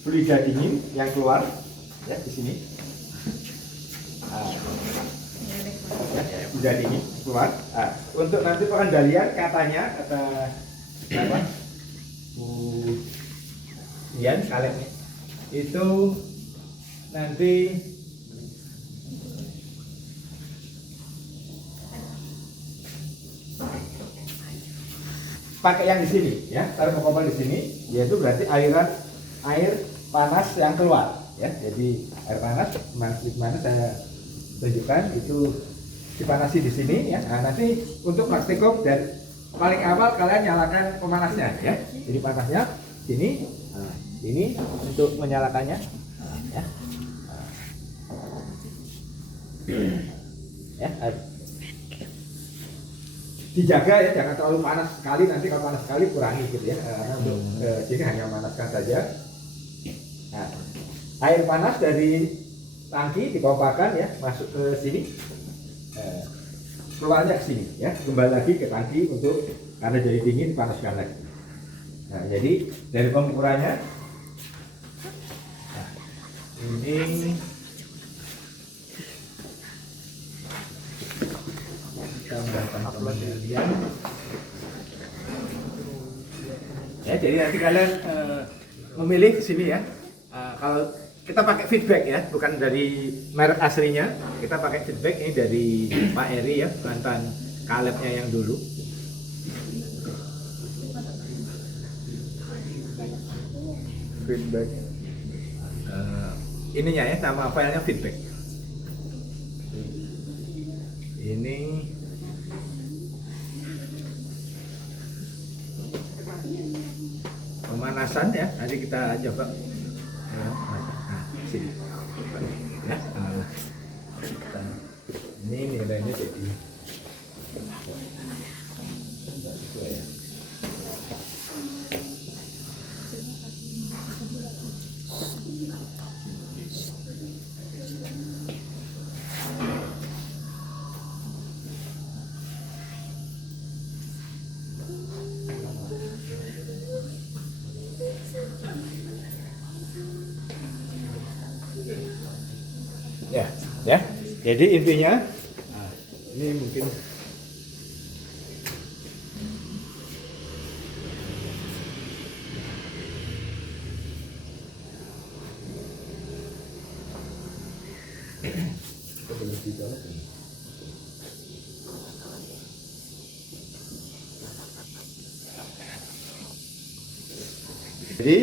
fluida dingin yang keluar ya di sini. Ya, fluida dingin keluar. Untuk nanti pengendalian katanya kata apa? Ian Kalebnya itu nanti pakai yang di sini ya, termokopel di sini, yaitu berarti air panas yang keluar ya. Jadi air panas di mana saya tunjukkan itu dipanasi di sini ya. Nah, nanti untuk praktikum dan paling awal kalian nyalakan pemanasnya ya. Jadi panasnya sini, ini untuk menyalakannya ya. Ya, dijaga ya, jangan terlalu panas sekali, nanti kalau panas sekali kurangi gitu ya. Karena untuk sini hanya memanaskan saja. Nah, air panas dari tangki dipompakan ya, masuk ke sini, keluarnya ke sini ya, kembali lagi ke tangki untuk karena jadi dingin panaskan lagi. Nah, jadi dari pengukurannya, nah, ini tambahkan pengendalian ya. Jadi nanti kalian memilih ke sini ya. Kalau kita pakai feedback ya, bukan dari merek aslinya, kita pakai feedback ini dari Pak Eri ya, mantan Kalebnya yang dulu. Feedback ininya ya, nama filenya feedback. Ini pemanasan ya, nanti kita coba nah, sini ya. Ini nilainya jadi ya. Jadi intinya ini mungkin jadi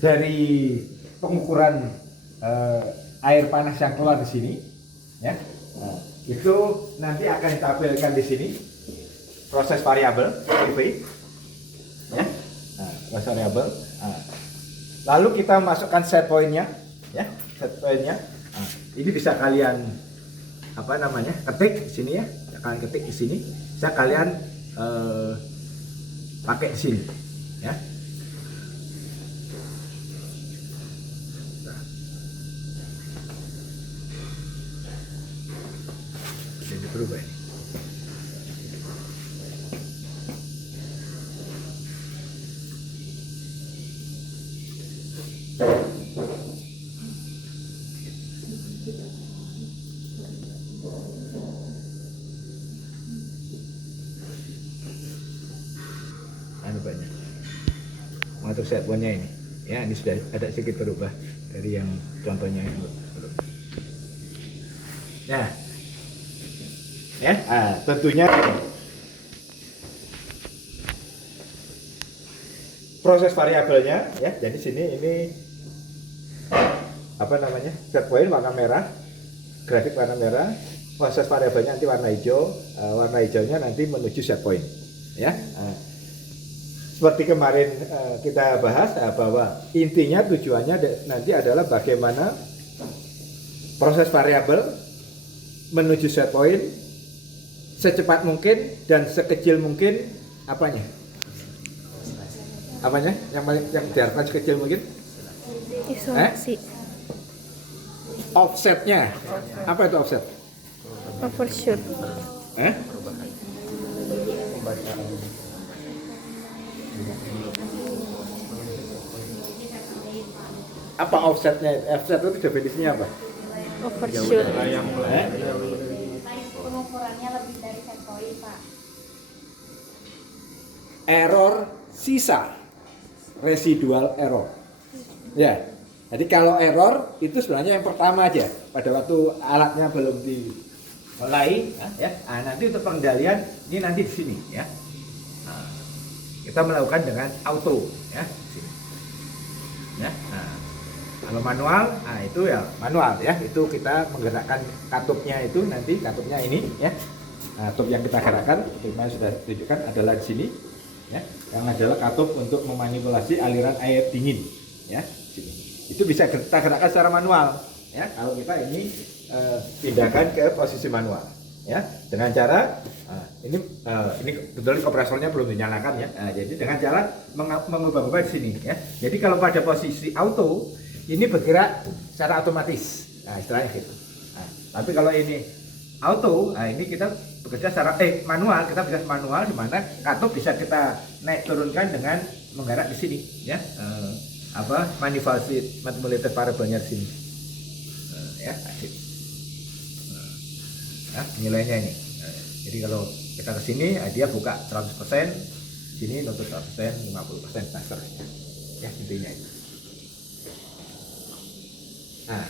dari pengukuran air panas yang keluar di sini ya, itu nanti akan ditampilkan di sini proses variabel PV ya. Proses variabel. Lalu kita masukkan set pointnya ya, set pointnya. Ini bisa kalian apa namanya, ketik di sini ya, kalian ketik di sini, bisa kalian pakai di sini ya. Jadi berubah ini. Banyak untuk set pointnya ini ya, ini sudah ada sedikit berubah dari yang contohnya yang belum ya. Tentunya proses variabelnya ya, jadi sini ini apa namanya, set point warna merah, grafik warna merah, proses variabelnya nanti warna hijau, warna hijaunya nanti menuju set point ya. Seperti kemarin kita bahas bahwa intinya tujuannya nanti adalah bagaimana proses variabel menuju set point secepat mungkin dan sekecil mungkin apanya yang diharapkan sekecil mungkin isolasi. Offsetnya apa itu offset? Overshoot. Eh? Apa offsetnya? Offset itu definisinya apa? Overshoot. Eh? Pengukurannya lebih dari setpoint, Pak. Error sisa, residual error. Ya, jadi kalau error itu sebenarnya yang pertama aja pada waktu alatnya belum dimulai, ya. Nanti untuk pengendalian ini nanti di sini, ya. Nah, kita melakukan dengan auto, ya. Sini. Ya. Kalau manual, itu ya manual, ya. Itu kita menggerakkan katupnya itu nanti katupnya ini, ya. Katup yang kita gerakkan, seperti sudah tunjukkan adalah di sini. Ya, yang adalah katup untuk memanipulasi aliran air dingin, ya, sini. Itu bisa kita gerakkan secara manual, ya. Kalau kita ini pindahkan ke posisi manual, ya, dengan cara ini kebetulan kompresornya belum dinyalakan, ya. Jadi dengan cara mengubah-ubah di sini, ya. Jadi kalau pada posisi auto ini bergerak secara otomatis, istilahnya gitu. Tapi kalau ini auto, ini kita bekerja secara manual, kita bekerja manual di mana katup bisa kita naik turunkan dengan menggerak di sini, ya. Manipulated variable-nya di sini. Ya, asik. Nilainya ini. Jadi kalau kita ke sini, dia buka 100%, sini nutup 100%, 50%, nah seterusnya. Ya, intinya itu. Nah,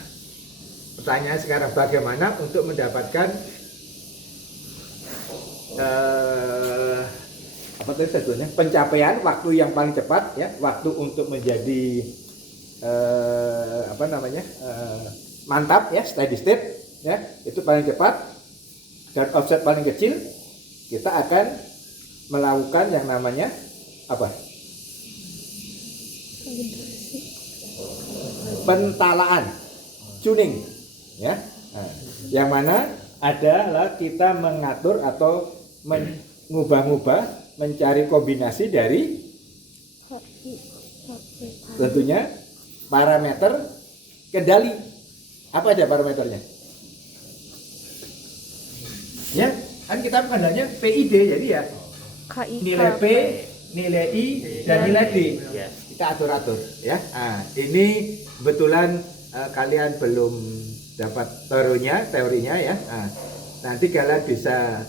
pertanyaan sekarang bagaimana untuk mendapatkan apa tadi sebetulnya pencapaian waktu yang paling cepat, ya, waktu untuk menjadi mantap, ya, steady state, ya, itu paling cepat dan offset paling kecil. Kita akan melakukan yang namanya apa? Pentalaan, tuning, ya. Yang mana adalah kita mengatur atau mengubah-ubah, mencari kombinasi dari tentunya parameter kendali. Apa aja parameternya? Ya, kan kita kendalinya PID, jadi ya nilai P, nilai I, dan nilai D. Kita atur-atur, ya. Ini kebetulan kalian belum dapat teorinya, ya. Nanti kalian bisa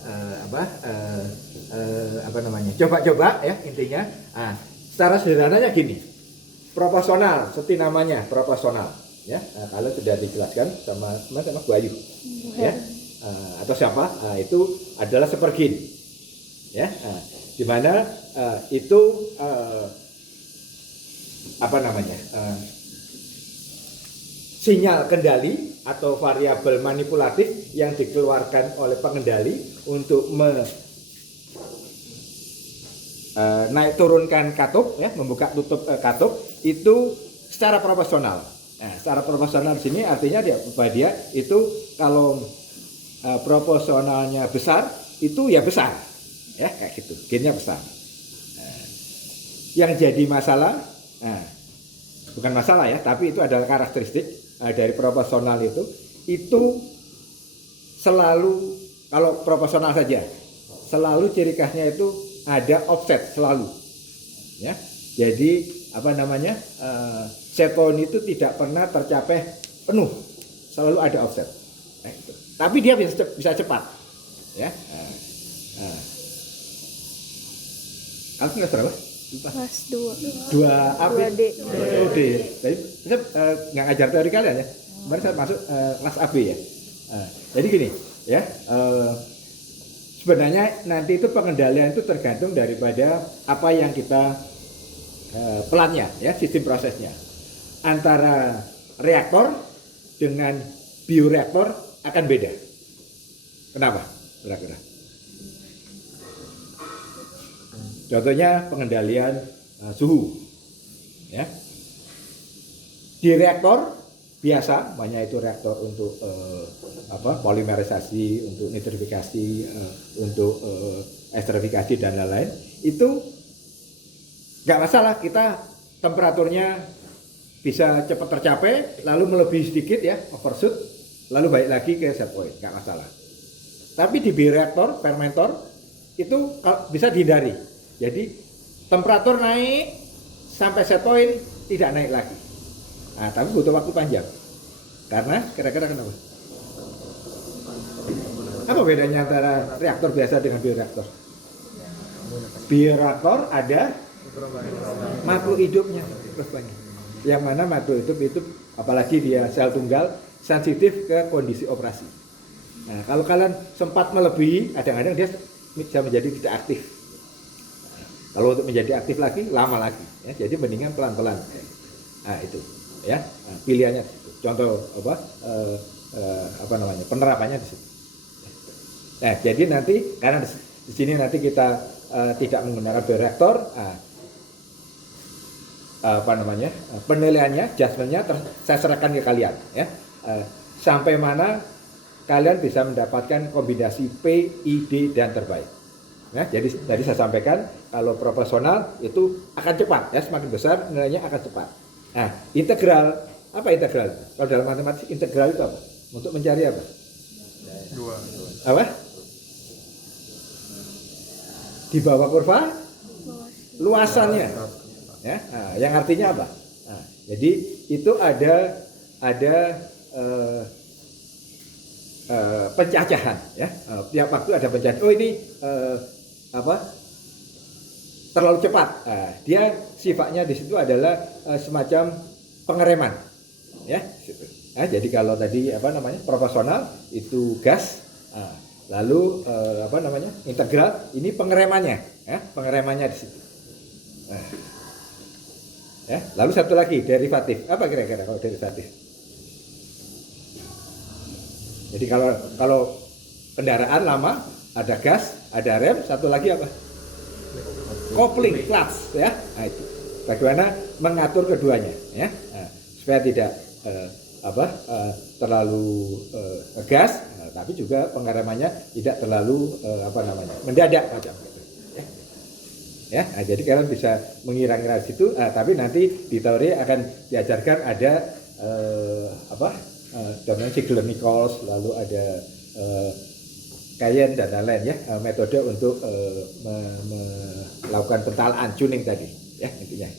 coba-coba, ya, intinya. Secara sederhananya gini, proporsional, seperti namanya proporsional, ya. Kalau sudah dijelaskan sama Bu Ayu, ya, atau siapa, itu adalah sepergin, ya. Di mana itu sinyal kendali atau variabel manipulatif yang dikeluarkan oleh pengendali untuk naik turunkan katup, ya, membuka tutup katup itu secara proporsional. Nah, secara proporsional di sini artinya dia itu kalau proporsionalnya besar itu ya besar, ya, kayak gitu, gainnya besar. Yang jadi masalah, bukan masalah, ya, tapi itu adalah karakteristik dari proporsional itu selalu, kalau proporsional saja selalu ciri khasnya itu ada offset selalu, ya. Jadi set point itu tidak pernah tercapai penuh, selalu ada offset. Tapi dia bisa cepat, ya. Aku nggak berapa? Kelas 2. 2D. Jadi saya nggak ngajar teori kalian, ya. Kemarin saya masuk kelas AB, ya. Jadi gini, ya. Sebenarnya nanti itu pengendalian itu tergantung daripada apa yang kita pelannya, ya, sistem prosesnya. Antara reaktor dengan bioreaktor akan beda. Kenapa? Kira-kira. Contohnya pengendalian suhu, ya. Di reaktor biasa, banyak itu reaktor untuk polimerisasi, untuk nitrifikasi, untuk esterifikasi dan lain-lain. Itu nggak masalah, kita temperaturnya bisa cepat tercapai, lalu melebihi sedikit, ya, overshoot, lalu balik lagi ke set point, nggak masalah. Tapi di bioreaktor, fermentor itu bisa dihindari. Jadi temperatur naik sampai set point tidak naik lagi. Nah, tapi butuh waktu panjang. Karena kira-kira kenapa? Apa bedanya antara reaktor biasa dengan bioreaktor? Bioreaktor ada makhluk hidupnya terus banyak. Yang mana makhluk hidup itu apalagi dia sel tunggal sensitif ke kondisi operasi. Nah, kalau kalian sempat melebihi, kadang-kadang dia bisa menjadi tidak aktif. Kalau untuk menjadi aktif lagi, lama lagi. Ya, jadi mendingan pelan-pelan. Nah, itu, ya. Nah, pilihannya. Contoh apa namanya? Penerapannya di situ. Nah, jadi nanti karena di sini nanti kita tidak menggunakan bioreaktor, apa namanya? Penilaiannya, judgement-nya saya serahkan ke kalian, ya. Sampai mana kalian bisa mendapatkan kombinasi P, I, D dan terbaik. Ya, jadi tadi saya sampaikan kalau proporsional itu akan cepat, ya, semakin besar nilainya akan cepat. Nah, integral, apa integral? Kalau dalam matematik integral itu apa? Untuk mencari apa? Dua. Apa? Di bawah kurva luasannya, ya. Nah, yang artinya apa? Nah, jadi itu ada pencacahan, ya. Tiap waktu ada pencacahan. Oh ini terlalu cepat. Nah, dia sifatnya di situ adalah semacam pengereman, ya. Nah, jadi kalau tadi apa namanya proporsional itu gas, lalu apa namanya integral ini pengeremannya, ya, pengeremannya di situ. Nah, ya. Lalu satu lagi derivatif. Apa kira-kira kalau derivatif? Jadi kalau kendaraan lama ada gas, ada rem, satu lagi apa? Kopling, clutch, ya. Nah, itu bagaimana mengatur keduanya, ya. Nah, supaya tidak terlalu gas, tapi juga pengeremannya tidak terlalu mendadak macam gitu. Ya, nah, jadi kalian bisa mengira-ngira di situ, tapi nanti di teori akan diajarkan ada namanya Ziegler-Nichols, lalu ada Cayenne dan lain-lain, ya, metode untuk melakukan pentalaan tuning tadi, ya, intinya.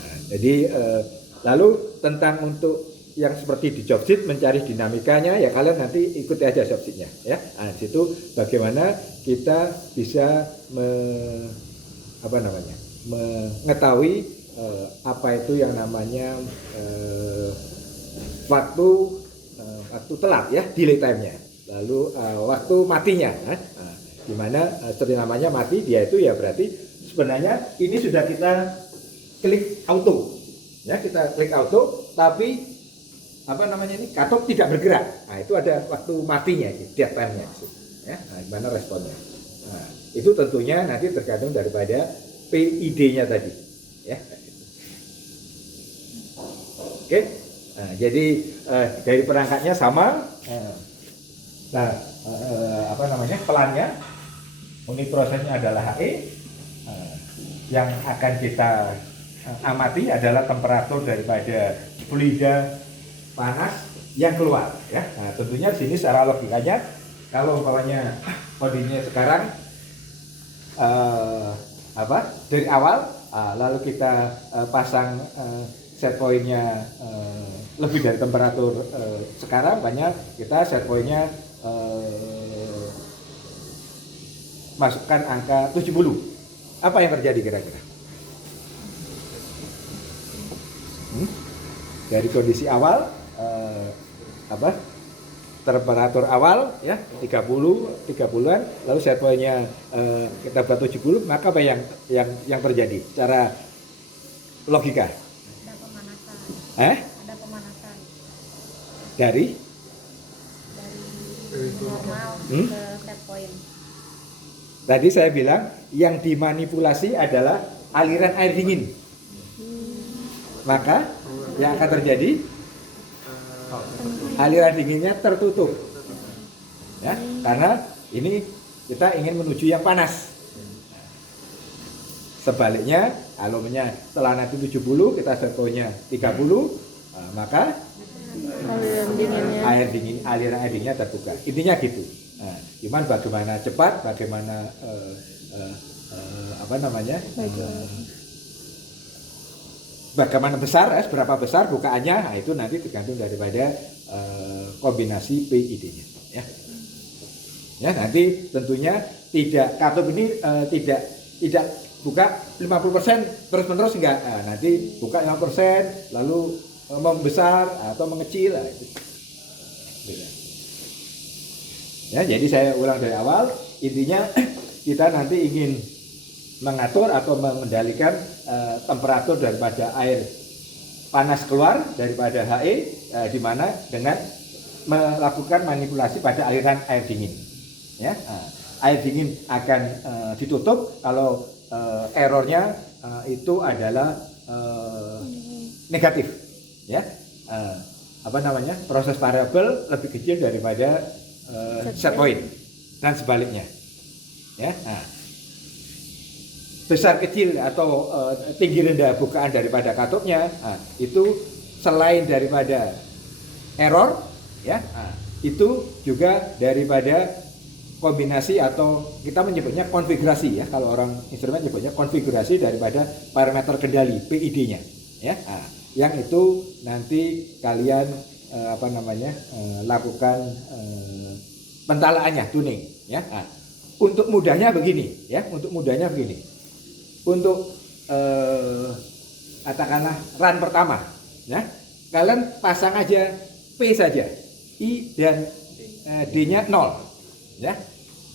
Nah, jadi lalu tentang untuk yang seperti di job sheet mencari dinamikanya, ya kalian nanti ikuti aja job sheet-nya, ya. Nah, di situ bagaimana kita bisa mengetahui apa itu yang namanya waktu telat, ya, delay time-nya. Lalu waktu matinya, di mana seperti namanya mati, dia itu ya berarti sebenarnya ini sudah kita klik auto, ya, kita klik auto, tapi katup tidak bergerak. Nah, itu ada waktu matinya, dead time-nya, ya. Nah, gimana responnya? Nah, itu tentunya nanti tergantung daripada PID-nya tadi, ya. Oke. Nah, jadi dari perangkatnya sama. Pelannya, unit prosesnya adalah HE. Yang akan kita amati adalah temperatur daripada fluida panas yang keluar, ya. Nah, tentunya di sini secara logikanya kalau umpamanya kondisinya sekarang dari awal, lalu kita pasang set point-nya lebih dari temperatur sekarang, banyak kita set point-nya masukkan angka 70. Apa yang terjadi kira-kira? Dari kondisi awal temperatur awal, ya, 30-an, lalu set point-nya kita buat 70, maka apa yang terjadi secara logika? Ada pemanasan. Ada pemanasan Dari normal ke set point. tadi saya bilang yang dimanipulasi adalah aliran air dingin, maka yang akan terjadi aliran dinginnya tertutup, ya, karena ini kita ingin menuju yang panas. Sebaliknya, kalau setelah nanti 70 kita set point-nya 30, maka Aliran dinginnya. aliran air dinginnya terbuka. Intinya gitu. Nah, cuman bagaimana cepat, bagaimana apa namanya? Bagaimana besar, seberapa besar bukaannya, nah itu nanti tergantung daripada kombinasi PID-nya. Ya. Ya, nanti tentunya tidak katup ini tidak buka 50% terus-menerus enggak. Nah, nanti buka 5% lalu membesar atau mengecil lah itu. Ya, jadi saya ulang dari awal, intinya kita nanti ingin mengatur atau mengendalikan temperatur daripada air panas keluar daripada HE di mana dengan melakukan manipulasi pada aliran air dingin. Ya, air dingin akan ditutup kalau errornya itu adalah negatif. Ya, apa namanya, proses variabel lebih kecil daripada set point dan sebaliknya. Ya, besar kecil atau tinggi rendah bukaan daripada katupnya, itu selain daripada error, ya, itu juga daripada kombinasi atau kita menyebutnya konfigurasi, ya, kalau orang instrumen menyebutnya konfigurasi daripada parameter kendali PID-nya, ya, yang itu nanti kalian apa namanya lakukan pentalaannya, tuning, ya. Untuk mudahnya begini, ya, untuk katakanlah run pertama, ya, kalian pasang aja P saja, I dan D-nya 0, ya.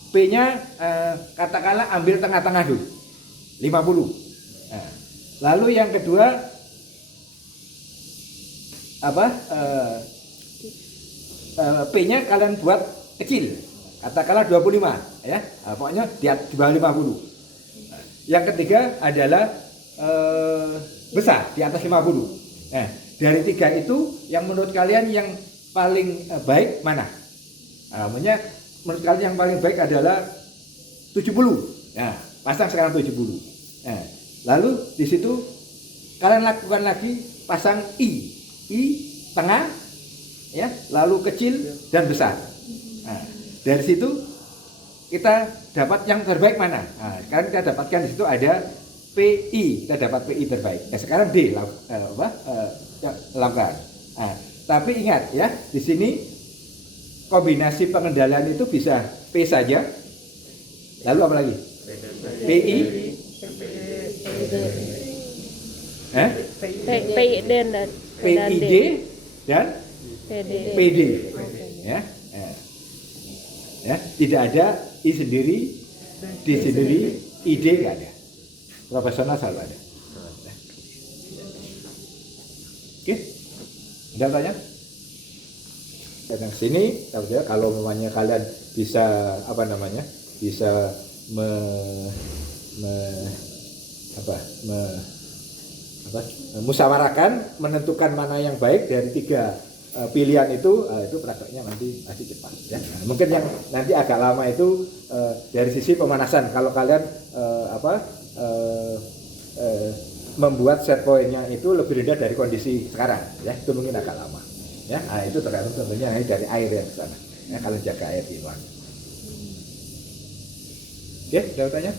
P-nya katakanlah ambil tengah-tengah dulu, 50. Nah, lalu yang kedua apa? P-nya kalian buat kecil, katakanlah 25, ya. Nah, pokoknya di bawah 50. Yang ketiga adalah besar di atas 50. Nah, dari tiga itu yang menurut kalian yang paling baik mana? Menurut kalian yang paling baik adalah 70. Nah, pasang sekarang 70. Nah, lalu di situ kalian lakukan lagi pasang I tengah, ya, lalu kecil dan besar. Nah, dari situ kita dapat yang terbaik mana? Nah, sekarang kita dapatkan di situ ada PI, kita dapat PI terbaik. Sekarang D lakukan. Nah, tapi ingat, ya, di sini kombinasi pengendalian itu bisa P saja. Lalu apa lagi? PI, PID dan PID dan PD. Ya. Ya, tidak ada I sendiri, D sendiri, ID nggak ada. Profesional selalu ada. Oke, ada tanya? Datang sini, kalau memangnya kalian bisa apa namanya, bisa musyawarahkan, menentukan mana yang baik dari tiga pilihan itu prakteknya nanti pasti cepat, ya. Nah, mungkin yang nanti agak lama itu dari sisi pemanasan, kalau kalian membuat set point-nya itu lebih rendah dari kondisi sekarang, ya, itu mungkin agak lama, ya. Nah, itu tergantung tentunya dari air yang ke sana, ya, kalian jaga air di luar. Oke, ada tanya?